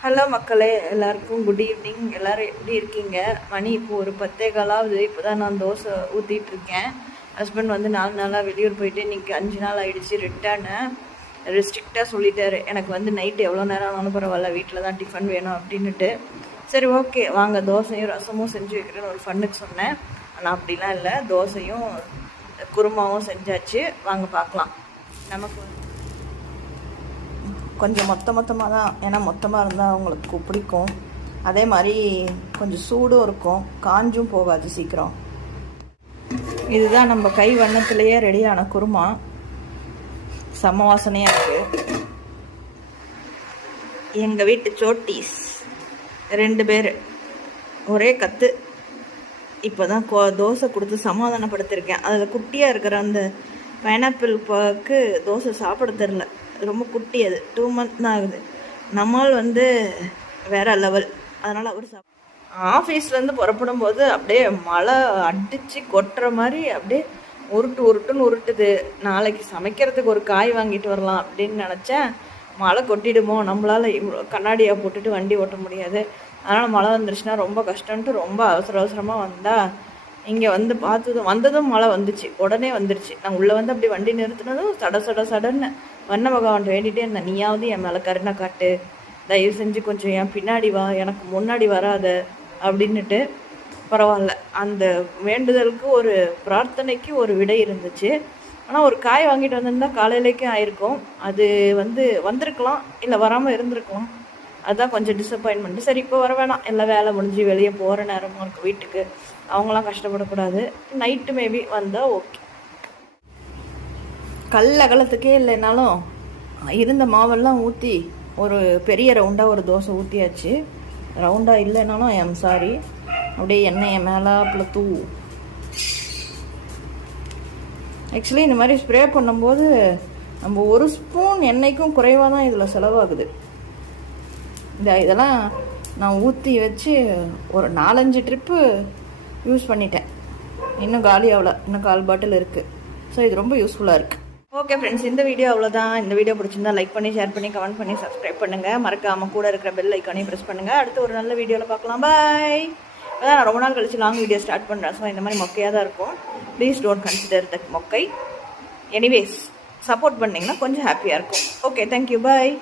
Hello மக்களே, எல்லாருக்கும் good evening. எல்லோரும் எப்படி இருக்கீங்க? மணி இப்போது ஒரு 10:15. இப்போ தான் நான் தோசை ஊற்றிட்டு இருக்கேன். ஹஸ்பண்ட் வந்து 4 நாளாக வெளியூர் போயிட்டு இன்றைக்கி 5 நாள் ஆகிடுச்சு. ரிட்டர்னு ஸ்ட்ரிக்டாக சொல்லிட்டாரு, எனக்கு வந்து நைட்டு எவ்வளோ நேரம் ஆனாலும் பரவாயில்ல, வீட்டில் தான் டிஃபன் வேணும் அப்படின்னுட்டு. சரி ஓகே வாங்க தோசையும் ரசமும் செஞ்சு வைக்கிறேன்னு ஒரு ஃபன்னுக்கு சொன்னேன். ஆனால் அப்படிலாம் இல்லை, தோசையும் குருமாவும் செஞ்சாச்சு. வாங்க பார்க்கலாம். நமக்கு கொஞ்சம் மொத்தமாக தான், ஏன்னா மொத்தமாக இருந்தால் அவங்களுக்கு பிடிக்கும். அதே மாதிரி கொஞ்சம் சூடும் இருக்கும், காஞ்சும் போகாது சீக்கிரம். இதுதான் நம்ம கை வண்ணத்திலேயே ரெடியான குருமா. செம்ம வாசனையாக இருக்குது. எங்கள் வீட்டு சோட்டீஸ் 2 பேர் ஒரே கற்று. இப்போ தான் தோசை கொடுத்து சமாதானப்படுத்திருக்கேன். அதில் குட்டியாக இருக்கிற அந்த பைனாப்பிள் பாக்கு தோசை சாப்பிட தெரில, ரொம்ப குட்டி. அது 2 months தான் ஆகுது. நம்மால் வந்து வேற லெவல். அதனால் அவர் ஆஃபீஸ்லேருந்து புறப்படும் போது அப்படியே மழை அடித்து கொட்டுற மாதிரி அப்படியே உருட்டுன்னு உருட்டுது. நாளைக்கு சமைக்கிறதுக்கு ஒரு காய் வாங்கிட்டு வரலாம் அப்படின்னு நினச்சேன். மழை கொட்டிடுமோ, நம்மளால் இவ்வளோ கண்ணாடியாக போட்டுட்டு வண்டி ஓட்ட முடியாது. அதனால் மழை வந்துருச்சுன்னா ரொம்ப கஷ்டம்ன்ட்டு ரொம்ப அவசரமாக வந்தால் இங்கே வந்து வந்ததும் மழை வந்துச்சு, உடனே வந்துருச்சு. நான் உள்ளே வந்து அப்படி வண்டி நிறுத்தினதும் சடன்னு வண்ண பகவான் வேண்டிகிட்டே இருந்தேன், நீயாவது என் மேலே கருணை காட்டு, தயவு செஞ்சு கொஞ்சம் என் பின்னாடி வா, எனக்கு முன்னாடி வராத அப்படின்னுட்டு. பரவாயில்ல, அந்த வேண்டுதலுக்கு ஒரு பிரார்த்தனைக்கு ஒரு விடை இருந்துச்சு. ஆனால் ஒரு காய் வாங்கிட்டு வந்திருந்தா காலையிலேக்கும் ஆயிருக்கும். அது வந்திருக்கலாம், இல்லை வராமல் இருந்திருக்கலாம். அதுதான் கொஞ்சம் டிசப்பாயின்மெண்ட்டு. சரி இப்போ வர வேணாம், எல்லாம் வேலை முடிஞ்சு வெளியே போகிற நேரமும் இருக்குது வீட்டுக்கு, அவங்களாம் கஷ்டப்படக்கூடாது. நைட்டு மேபி வந்தால் ஓகே. அகலத்துக்கே இல்லைனாலும் இருந்த மாவெல்லாம் ஊற்றி ஒரு பெரிய ரவுண்டாக ஒரு தோசை ஊற்றியாச்சு. ரவுண்டாக இல்லைனாலும் ஐ எம் சாரி. அப்படியே எண்ணெயை மேலாப்பில் ஆக்சுவலி இந்த மாதிரி ஸ்ப்ரே பண்ணும்போது நம்ம 1 ஸ்பூன் எண்ணெய்க்கும் குறைவாக தான் இதில் செலவாகுது. இதெல்லாம் நான் ஊற்றி வச்சு ஒரு 4-5 ட்ரிப்பு யூஸ் பண்ணிட்டேன். இன்னும் காலி ஆகல, இன்னும் 1/4 பாட்டில் இருக்குது. ஸோ இது ரொம்ப யூஸ்ஃபுல்லாக இருக்குது. ஓகே ஃப்ரெண்ட்ஸ், இந்த வீடியோ அவ்வளோதான். இந்த வீடியோ பிடிச்சிருந்தா லைக் பண்ணி, ஷேர் பண்ணி, கமெண்ட் பண்ணி, சப்ஸ்கிரைப் பண்ணுங்கள். மறக்காமல் கூட இருக்கிற பெல் ஐக்கானையும் ப்ரெஸ் பண்ணுங்கள். அடுத்து ஒரு நல்ல வீடியோவில் பார்க்கலாம். பாய். அதான் நான் ரொம்ப நாள் கழிச்சு லாங் வீடியோ ஸ்டார்ட் பண்ணுறேன். ஸோ இந்த மாதிரி மொக்கையாக தான் இருக்கும். ப்ளீஸ் டோன்ட் கன்சிடர் தட் மொக்கை. எனிவேஸ் சப்போர்ட் பண்ணிங்கன்னா கொஞ்சம் ஹாப்பியாக இருக்கும். ஓகே, தேங்க்யூ, பாய்.